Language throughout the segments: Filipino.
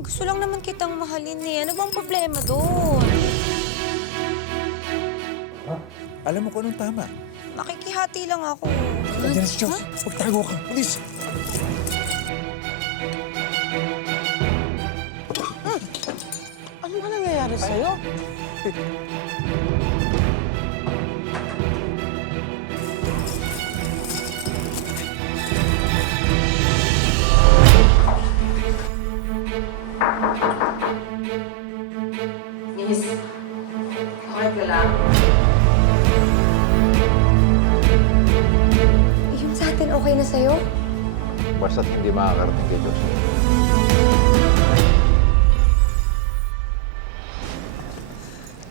Gusto lang naman kitang mahalin eh. Ano bang problema doon? Ha? Alam mo kung anong tama. Nakikihati lang ako. Andiyan na si Chelsea. Magtago ka. Please. Ano ba nangyayari sa'yo? Miss, okay ka lang? Yung sa atin okay na sa'yo? Basta't hindi makakarating kay Josie.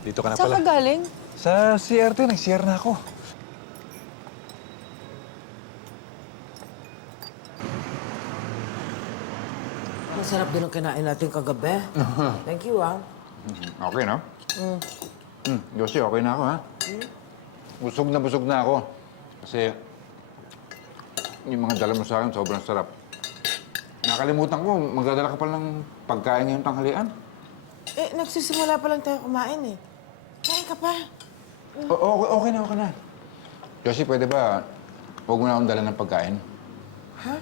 Dito ka na Saan pala. ka galing? Sa CRT. Nag-CR na ako. Masarap din ang kinain natin kagabi. Thank you, ah. Okay, no? Josie, okay na ako, ha? Busog na ako. Kasi yung mga dala mo sa akin, sobrang sarap. Nakalimutan ko, magdadala ka pala ng pagkain ngayong tanghalian. Eh, nagsisimula pa lang tayo kumain, eh. Kain ka pa. Okay na. Josie, pwede ba huwag mo na akong dala ng pagkain? Ha?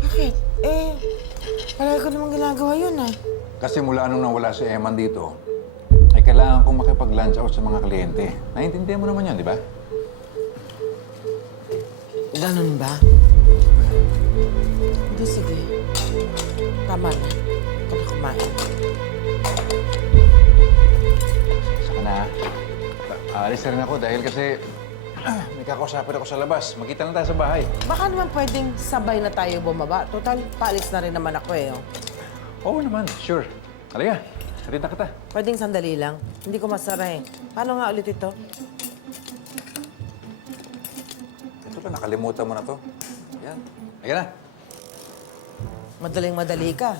Bakit? Eh, palagi ko namang ginagawa yun, ah. Kasi mula nung nawala si Eman dito, ay kailangan kong makipag-lunch out sa mga kliyente. Naiintindihan mo naman yan, di ba? Ganun ba? Hindi, sige. Tama na. Ikaw na kumain. Saka na, aalis na rin ako dahil kasi may kakausapin ako sa labas. Magkita lang tayo sa bahay. Baka naman pwedeng sabay na tayo bumaba. Total, paalis na rin naman ako, eh. Oh. Oo naman, sure. Halika, hatid na kita. Pwedeng sandali lang. Hindi ko masara, eh. Paano nga ulit ito? Ito lang, nakalimutan mo na to. Yan, halika na. Madaling-madali ka.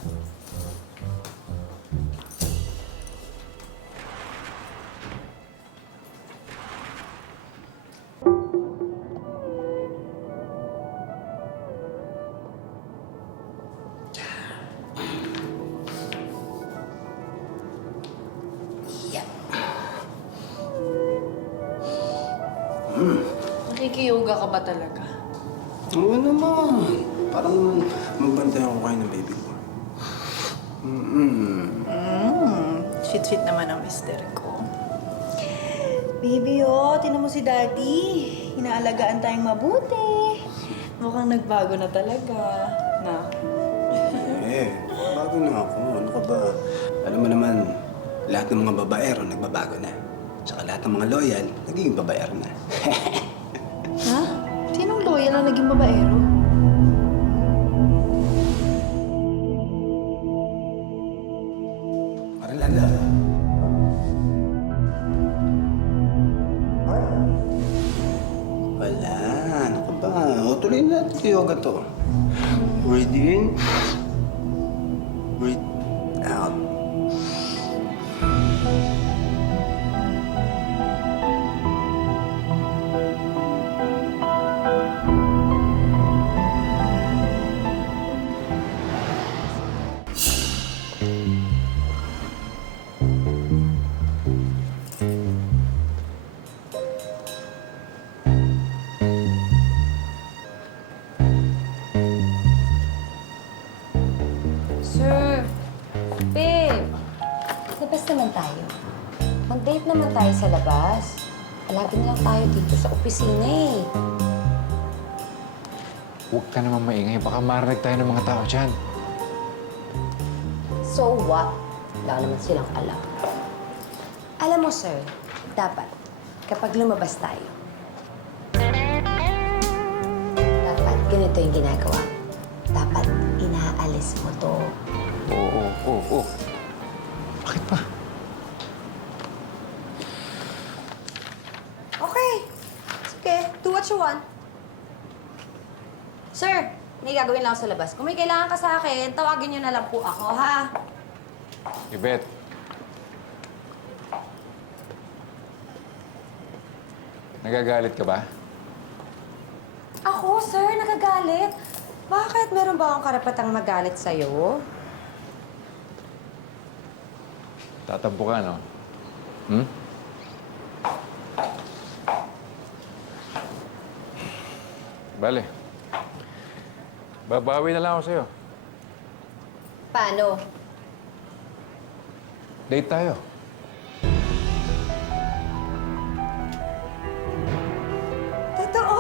Nakiki-yoga ka ba talaga? Oo naman. Parang magbantay ako kayo ng baby ko. Sweet-sweet naman ang mister ko. Baby, tinan mo si Daddy. Inaalagaan tayong mabuti. Mukhang nagbago na talaga. Na? Bago na ako. Ano ka ba? Alam mo naman, lahat ng mga babaero nagbabago na. Saka lahat ng mga loyal, nagiging babaero na. Ha? Sinong loyal na naging babaero? Marilala. Wala. Ano ka ba? O, tuloy na natin yung yoga to. Breathe in. Breathe out. Sir, babe, labas naman tayo. Mag-date naman tayo sa labas. Palagi na lang tayo dito sa opisina eh. Huwag ka naman maingay. Baka marinig tayo ng mga tao dyan. So what? Wala naman silang alam. Alam mo, sir, dapat kapag lumabas tayo, dapat ganito yung ginagawa. Dapat inaalis mo to. Oo. Bakit pa? Okay. Sige, do what you want. Sir, may gagawin lang ako sa labas. Kung may kailangan ka sa akin, tawagin niyo na lang po ako, ha? Yvette. Nagagalit ka ba? Ako, sir, nagagalit. Bakit? Meron ba akong karapatang magalit sa'yo? Tatampo ka, no? Hmm? Bale. Babawi na lang ako sa'yo. Paano? Date tayo. Totoo?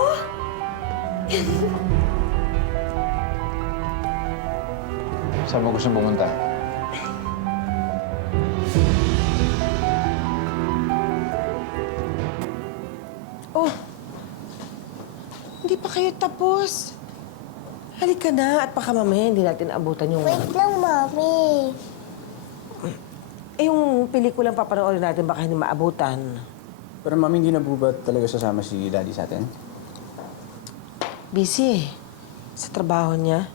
Saan mo gusto pumunta? Oh, hindi pa kayo tapos. Halika na at baka mamaya hindi natin abutan yung... Wait lang, Mami. Eh, yung pelikulang papanoorin natin baka hindi maabutan. Pero mami, hindi na po ba talaga sasama si Daddy sa atin? Busy sa trabaho niya.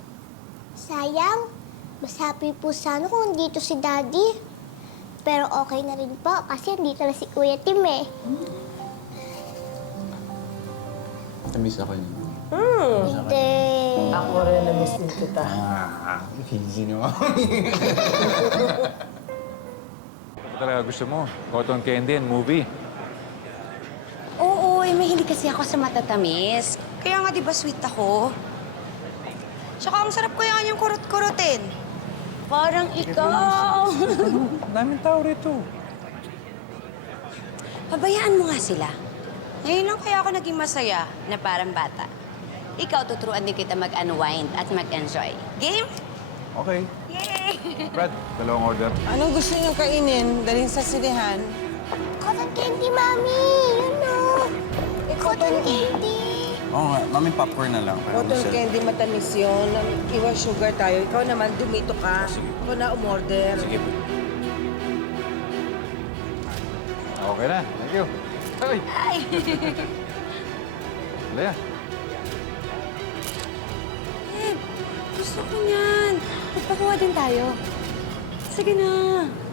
Sayang. Mas happy po sana kung dito si Daddy. Pero okay na rin po kasi dito na si Kuya Tim eh. Namiss ako niyo. Hindi. Ako rin na-miss din kita. Easy na Ano talaga gusto mo? Cotton candy and movie. Oo, eh, mahilig kasi ako sa matatamis. Kaya nga, di ba, sweet ako? Tsaka ang sarap ko yan yung kurot-kurotin. Parang ikaw. Daming tao rito. Pabayaan mo nga sila. Ngayon lang kaya ako naging masaya na parang bata. Ikaw, tuturuan din kita mag-unwind at mag-enjoy. Game? Okay. Yay! Brad, dalawang order. Anong gusto niyong kainin? Dalhin sa sinihan? Cotton candy, Mami. Yun o. Cotton candy. Oo nga, mami, popcorn na lang. Cotton candy matamis yun. Iwas sugar tayo. Ikaw naman, dumito ka. Ikaw na umorder. Sige po. Okay na. Thank you. Ay! Ay! Lea. Eh, gusto ko niyan. Magpakuha din tayo. Sige na.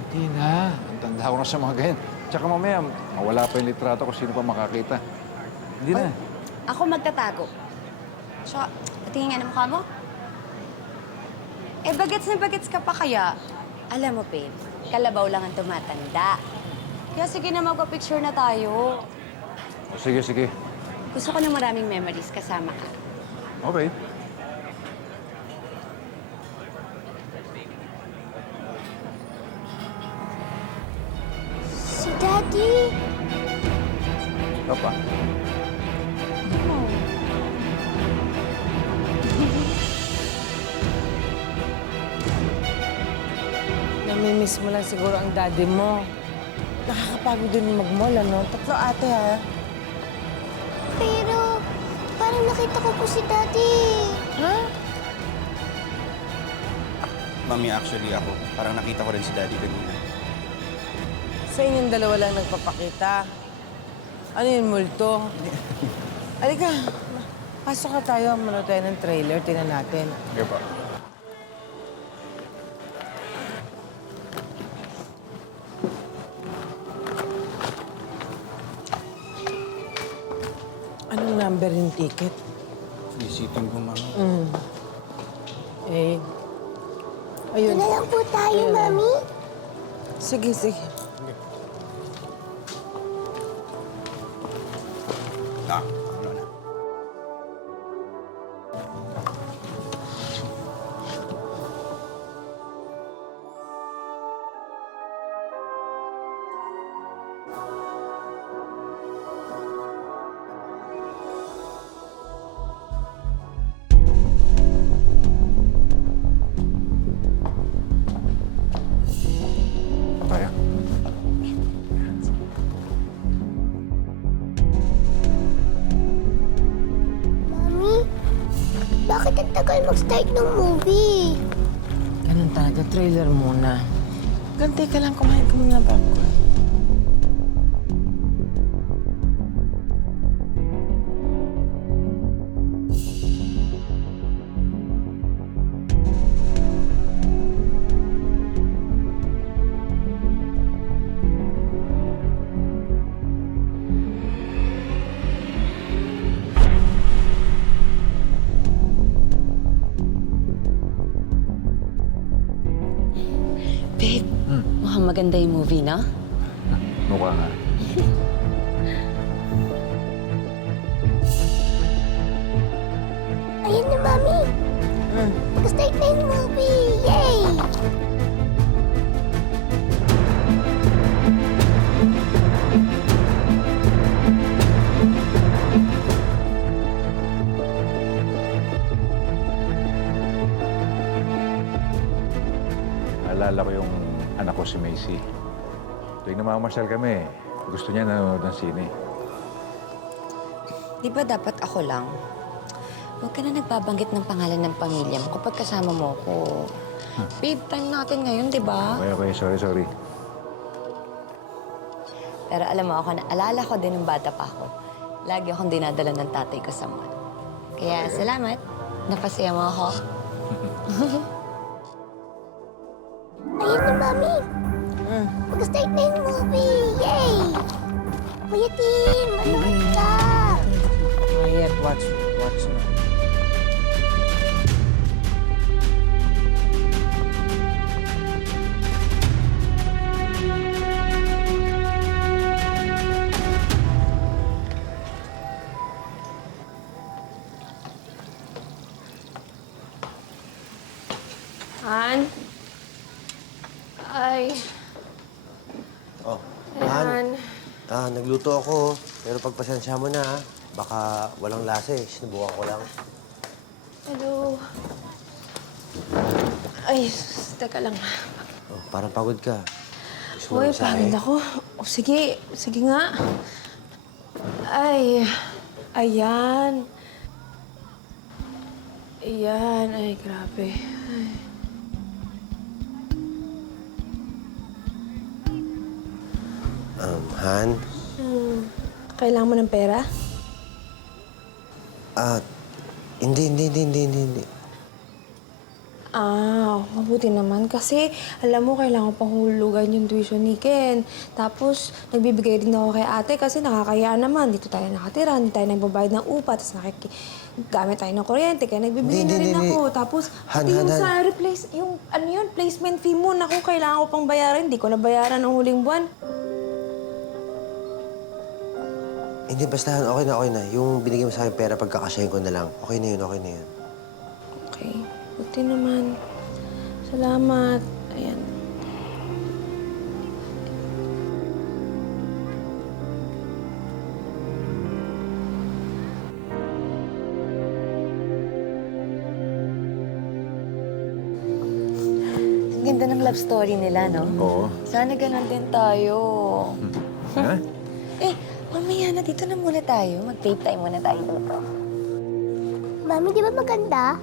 Hindi na. Ang tanda ko na sa mga ganyan. Tsaka mamaya, mawala pa yung litrato kung sino pa makakita. Hindi na. Ako magtatago. Tsaka, patingin nga ng mukha mo. Eh, bagets na bagets ka pa kaya. Alam mo, babe, kalabaw lang ang tumatanda. Kaya sige na, magpa-picture na tayo. O, sige, sige. Gusto ko ng maraming memories kasama ka. Okay. Si Daddy. Papa. Namimiss mo lang siguro ang daddy mo. Nakakapagod din mag-mall, ano? Tatlo ate, ha? Pero parang nakita ko po si Daddy. Ha? Mami, actually ako, parang nakita ko rin si Daddy kanina. Sa inyong dalawa lang nagpapakita. Ano yun, multo? Halika, pasok ka tayo. Manood tayo ng trailer. Tingnan natin. Sige pa. Anong number yung ticket? Isipin ko, mami. Eh, Ito ayun. na lang po tayo, Mami. Sige, sige. Ano na? Tayo. Mami, bakit ang tagal mag-start ng movie? Ganun talaga, trailer muna. Gantay ka lang, kumain ka muna ng popcorn. Babe, mukha Mukhang maganda yung movie, no? Mukha nga. Ayun na, Mami. Mag-start na yung movie. Yay! Naalala ko yung anak ko si Macy. Tuwing namamasyal kami, gusto niya nanonood ng sine. Di ba dapat ako lang? Huwag ka na nagbabanggit ng pangalan ng pamilya mo kapag kasama mo ako. Babe, time natin ngayon, di ba? Okay, sorry. Pero alam mo ako, naalala ko din ng bata pa ako. Lagi akong dinadala ng tatay ko sa mall. Kaya salamat. Napasaya mo ako. Ayun na, Mami. Mag-start na yung movie. Yay! Kuya Tim, manood ka. Quiet, watch na. Han? Ay, Oh, Han. Han, nagluto ako. Pero pagpasensya mo na, ha? Baka walang lasa eh. Sinubukan ko lang. Hello. Ay, teka lang. Oh, parang pagod ka. Gusto mo Uy, ng mensahe? pagod ako. O, sige. Sige nga. Ay, ayan. Ayan. Ay, grabe. Ay. Han? Kailangan mo ng pera? Hindi. Mabuti naman. Kasi, alam mo, kailangan ko pang hulugan yung tuition ni Ken. Tapos, nagbibigay din ako kay ate kasi nakakaya naman. Dito tayo nakatira, hindi tayo nagbabayad ng upa, tapos gamit tayo ng kuryente, kaya nagbibigay na rin ako. Tapos, pati yung sa yung, placement fee mo, naku, kailangan ko pang bayaran. Hindi ko nabayaran ng huling buwan. Hindi, basta Han, okay na. Yung binigay mo sa akin pera, pagkakasyahin ko na lang. Okay na yun. Okay. Buti naman. Salamat. Ayan. Ang ganda ng love story nila, no? Oo. Sana ganun din tayo. Ha? Mamaya na, dito na muna tayo. Mag-FaceTime muna tayo dito. Mami, di ba maganda?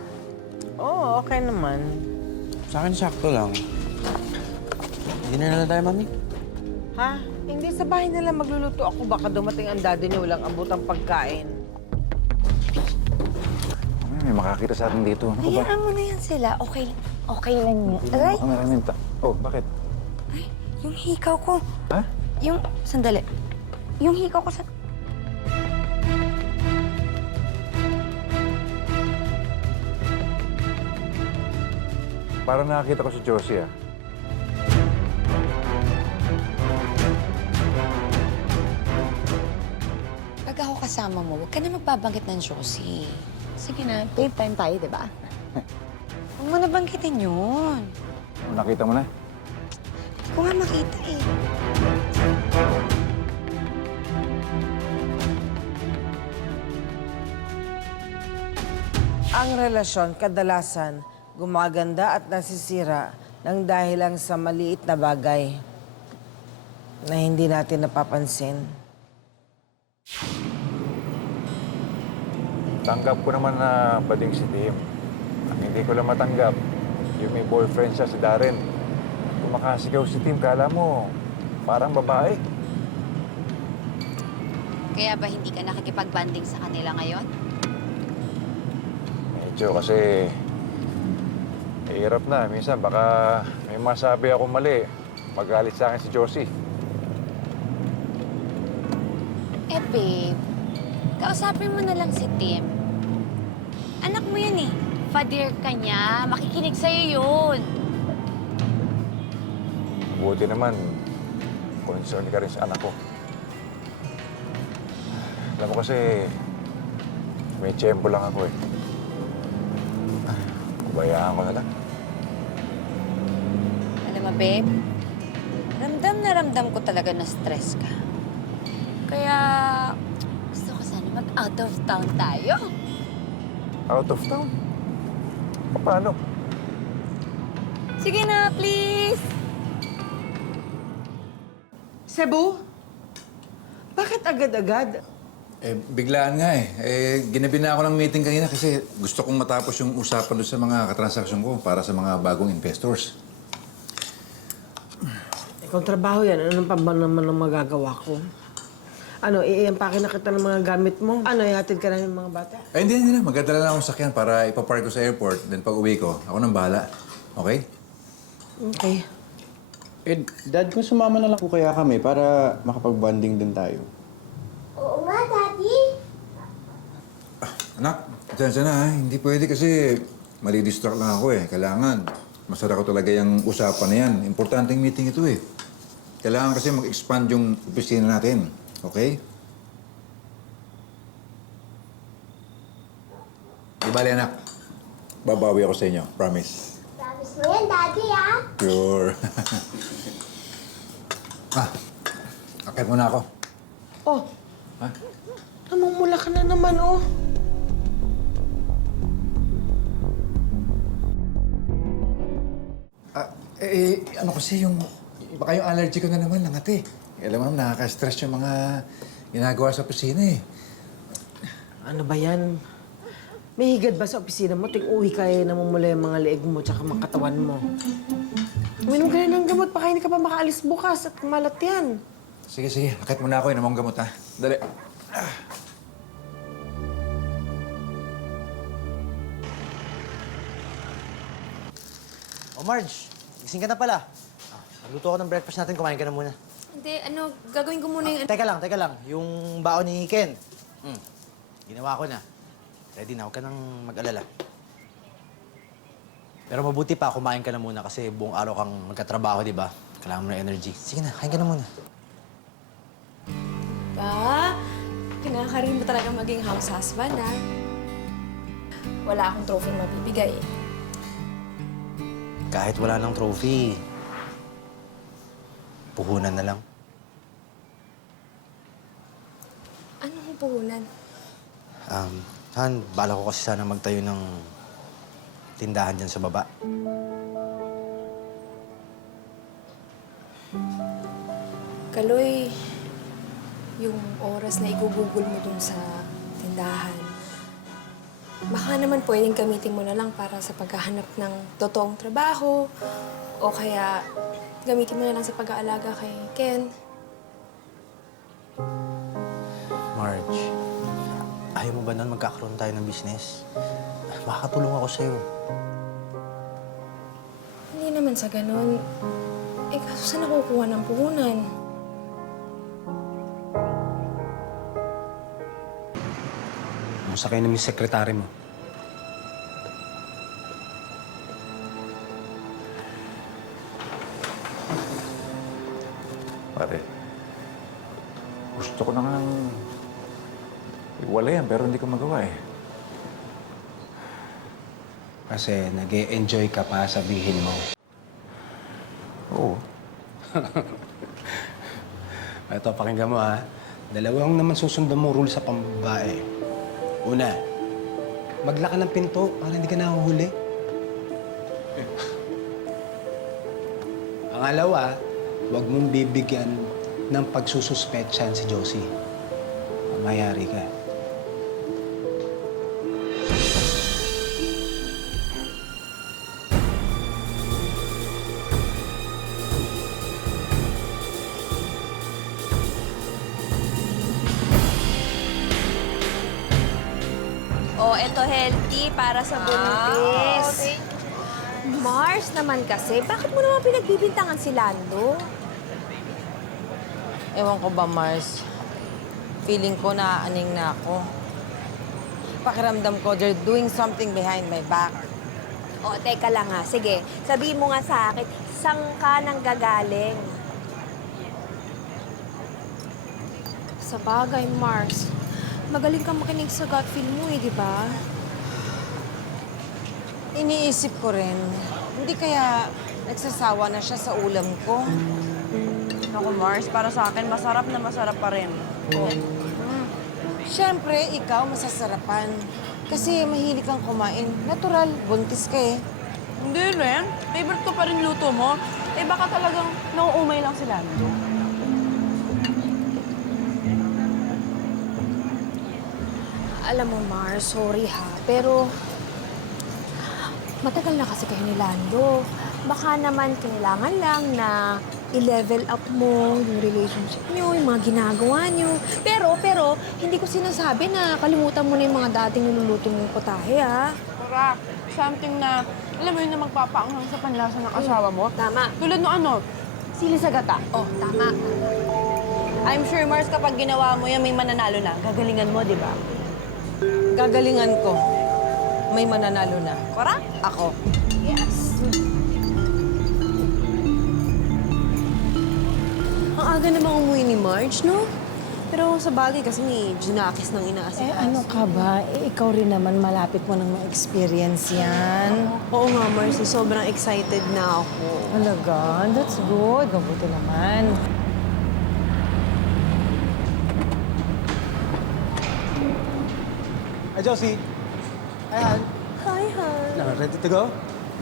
Oo, okay naman. Sa akin, sakto lang. Hindi na tayo, Mami. Ha? Hindi, sa bahay nila magluluto ako. Baka dumating ang daddy niyo, walang abutang pagkain. May makakita sa atin dito. Ano ba? Hayaan mo na yan sila. Okay lang yan. Aray! Maraming Oh, bakit? Ay, yung hikaw ko. Ha? Sandali. Yung hikaw ko sa... Parang nakakita ko si Josie, ah. Pag ako kasama mo, huwag ka na magbabanggit ng Josie. Sige na, FaceTime tayo, di ba? Huwag mo na banggitin yun. Nakita mo na? Hindi ko nga makita eh. Ang relasyon kadalasan gumaganda at nasisira ng dahil lang sa maliit na bagay na hindi natin napapansin. Tanggap ko naman na bading si Tim. Ang hindi ko lang matanggap, yung may boyfriend siya si Darren. Kung makasigaw si Tim, kala mo, parang babae. Kaya ba hindi ka nakikipag-banding sa kanila ngayon? Medyo kasi hirap na. Minsan baka may masabi ako mali. Magalit sa akin si Josie. Babe, kausapin mo na lang si Tim. Anak mo yun eh. Fadir ka niya. Makikinig sa'yo yun. Buti naman, concern ka rin sa anak ko. Alam mo kasi, may tiyempo lang ako eh. Kubayaan ko na lang. Alam mo, babe, ramdam na ramdam ko talaga na stress ka. Kaya gusto ko sana mag-out of town tayo. Out of town? Paano? Sige na, please! Cebu? Bakit agad-agad? Biglaan nga ginabi na ako ng meeting kanina kasi gusto kong matapos yung usapan doon sa mga katransaksyon ko para sa mga bagong investors. Kung trabaho yan, anong pa ba naman ang magagawa ko? Ano, i-empake na kita ng mga gamit mo? Ano, ihatid ka na yung mga bata? Ay, hindi na. Magdadala na akong sakyan para ipapark ko sa airport. Then pag uwi ko, ako nang bahala. Okay? Okay. Dad, kung sumama na lang po kaya kami para makapag-bonding din tayo. Oo nga, Daddy. Anak, atensya na ha. Hindi pwede kasi mali-distract lang ako Kailangan, masara ko talaga yung usapan na yan. Importanteng meeting ito Kailangan kasi mag-expand yung opisina natin. Okay? Di bali, anak. Babawi ako sa inyo. Promise. Promise mo yan, Daddy, ah. Sure. Akit muna ako. Oh, Ha? namumula ka na naman, oh. Ano kasi yung... Baka yung allergy ko na naman, langati. Alam mo, nakaka-stress yung mga ginagawa sa opisina Ano ba yan? May higad ba sa opisina mo? Ting uwi ka namumula yung mga leeg mo tsaka mga katawan mo. Uminom ka na ng gamot, baka hindi ka pa makaalis bukas at malat yan. Sige. Akit muna ako. Inom ang gamot, ha? Dali. Oh, Marge, gising ka na pala. Nagluto ako ng breakfast natin, kumain ka na muna. Hindi, gagawin ko muna yung... Teka lang. Yung baon ni Ken. Ginawa ko na. Ready na, huwag ka nang mag-alala. Pero mabuti pa, kumain ka na muna kasi buong araw kang magkatrabaho, di ba? Kailangan mo ng energy. Sige na, kain ka na muna. Pa, kinakarin mo talaga maging house husband, ha? Wala akong trophy mabibigay. Kahit wala ng trophy, puhunan na lang. Anong puhunan? Han, bala ko kasi sana magtayo ng tindahan dyan sa baba. Kaloy, yung oras na igugugol mo dun sa tindahan, baka naman pwedeng gamitin mo na lang para sa paghahanap ng totoong trabaho o kaya gamitin mo na lang sa pag-aalaga kay Ken. Marge, ayaw mo ba nun magkakaroon tayo ng business? Makakatulong ako sa'yo. Hindi naman sa ganun. Kaso saan nakukuha ng puhunan? Kumusta kayo na yung sekretary mo? Pare, gusto ko na nga iwalayan pero hindi ko magawa Kasi nag-e-enjoy ka pa, sabihin mo. Oo. Ito, pakinggan mo ha. Dalawang naman susundan mo rule sa pambabae. Una, maglaka ng pinto para hindi ka nahuhuli. Pangalawa, huwag mong bibigyan ng pagsususpetsahan si Josie. Mayari ka. Oh, eto healthy para sa buntis. Mars naman kasi, bakit mo naman pinagbibintangan si Lando? Ewan ko ba, Mars? Feeling ko naaaning na ako. Pakiramdam ko, they're doing something behind my back. O, teka lang ha. Sige, sabihin mo nga sa akin, saan ka nang gagaling? Sa bagay, Mars. Magaling kang makinig sa gut feel mo di ba? Iniisip ko rin, hindi kaya nagsasawa na siya sa ulam ko. Naku, Mars, para sa akin, masarap na masarap pa rin. Siyempre, ikaw masasarapan. Kasi mahilig kang kumain. Natural, buntis ka eh. Hindi rin. Favorite ko pa rin luto mo. Eh, baka talagang nauumay lang sila. Alam mo, Mars, sorry ha, pero matagal na kasi kayo ni Lando. Baka naman kailangan lang na i-level up mo yung relationship niyo, yung mga ginagawa niyo. Pero, hindi ko sinasabi na kalimutan mo na yung mga dating niluluto mong putahe, ha? Correct. Something na, alam mo yun na magpapaanghang sa panlasa ng asawa mo. Tama. Tulad no ano, sili sa gata. Oh, tama. I'm sure, Mars, kapag ginawa mo yan, may mananalo na. Gagalingan mo, di ba? Gagalingan ko. May mananalo na. Correct? Ako. Yes. Ang aga namang umuwi ni Marge, no? Pero sa bagay kasi ni Junakis nang inaasikas. Ano ka ba? Ikaw rin naman malapit mo nang ma-experience yan. Oo nga, Marcy. Sobrang excited na ako. Talaga? That's good. Mabuti naman. Hi, Josie. Hi, Han. Hi, Han. Ready to go?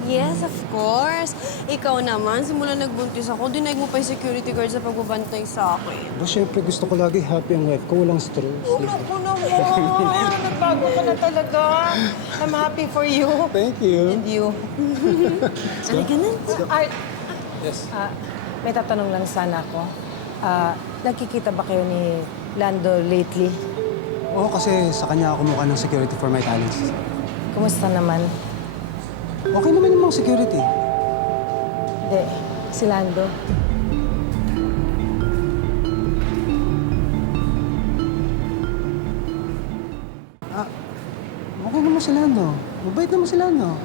Yes, of course. Ikaw naman, simula nagbuntis ako, dinaig mo pa yung security guard sa pagbabantay sa akin. Ba, syempre gusto ko lagi happy ang wife ko, walang stress. Naku naman! Nagbago ka na talaga. I'm happy for you. Thank you. And you. Talaga na. Art, Yes. may tatanong lang sana ako. Nagkikita ba kayo ni Lando lately? Oo, kasi sa kanya ako kumuha ng security for my talents. Kumusta naman? Okay naman yung mga security. Hindi, si Lando. Okay naman sila, no? Mabait naman sila, no?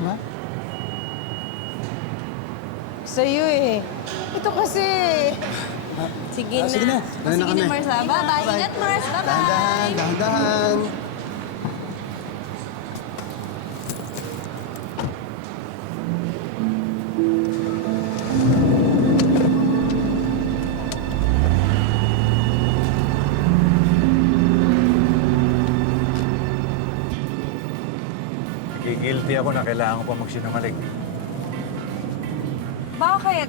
Diba? Sa'yo eh. Ito kasi... Sige na. Sige na. Dali na kami. Mars. Bye-bye. Ingat, Mars. Bye-bye. Dahan-dahan, dahan-dahan. Nagigilty ako na kailangan ko pa magsinungaling. Bakit?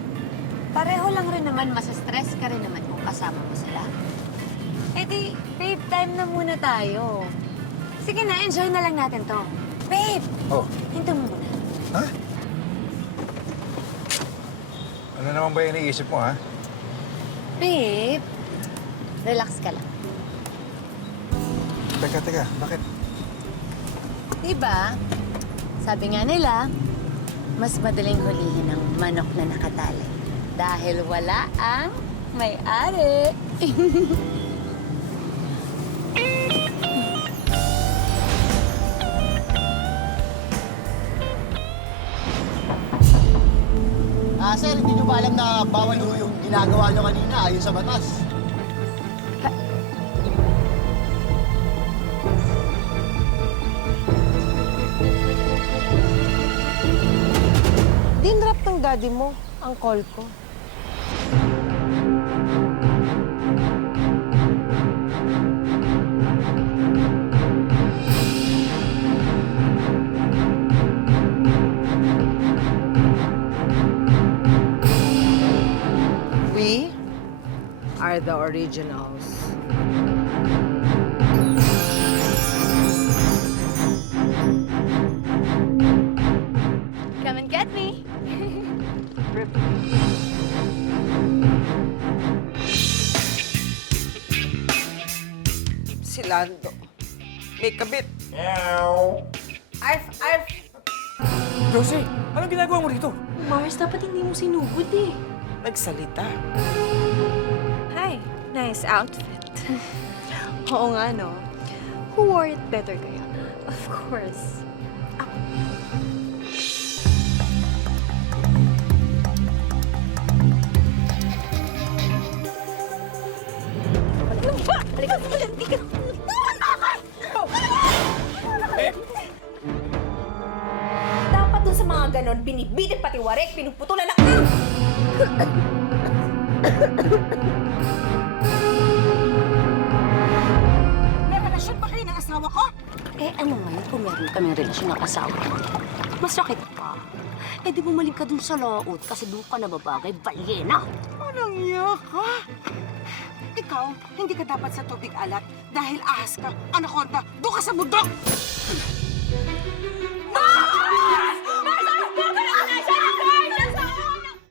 Pareho lang rin naman, masa-stress ka rin naman kung kasama mo sila. Eh di, babe, time na muna tayo. Sige na, enjoy na lang natin to. Babe! Oh, Hinto mo muna. ha? Ano naman ba iniisip mo, ha? Babe, relax ka lang. Teka, bakit? Diba? Sabi nga nila, mas madaling hulihin ang manok na nakatali. Dahil wala ang may-ari. Sir, hindi nyo ba alam na bawal ho yung ginagawa nyo kanina ayon sa batas? Dinrap ng daddy mo ang call ko. We are the originals. Come and get me. Si Lando. May kabit. Josie, anong ginagawa mo dito? Mars, dapat hindi mo sinugod eh. Nagsalita. Hi, nice outfit. Oo nga, no? Who wore it better kaya? Of course. Dapat dun sa mga ganon, binibidit pati warek, pinuputulan na... May relasyon ba kayo ng asawa ko? Eh, ano ngayon kung meron kaming relasyon ng asawa? Mas sakit pa. Eh, di bumalik ka dun sa laot kasi doon ka nababagay, balyena. Anong iya ka? Ikaw, hindi ka dapat sa tubig alat dahil ahas ka, anaconda, doon ka sa bundok!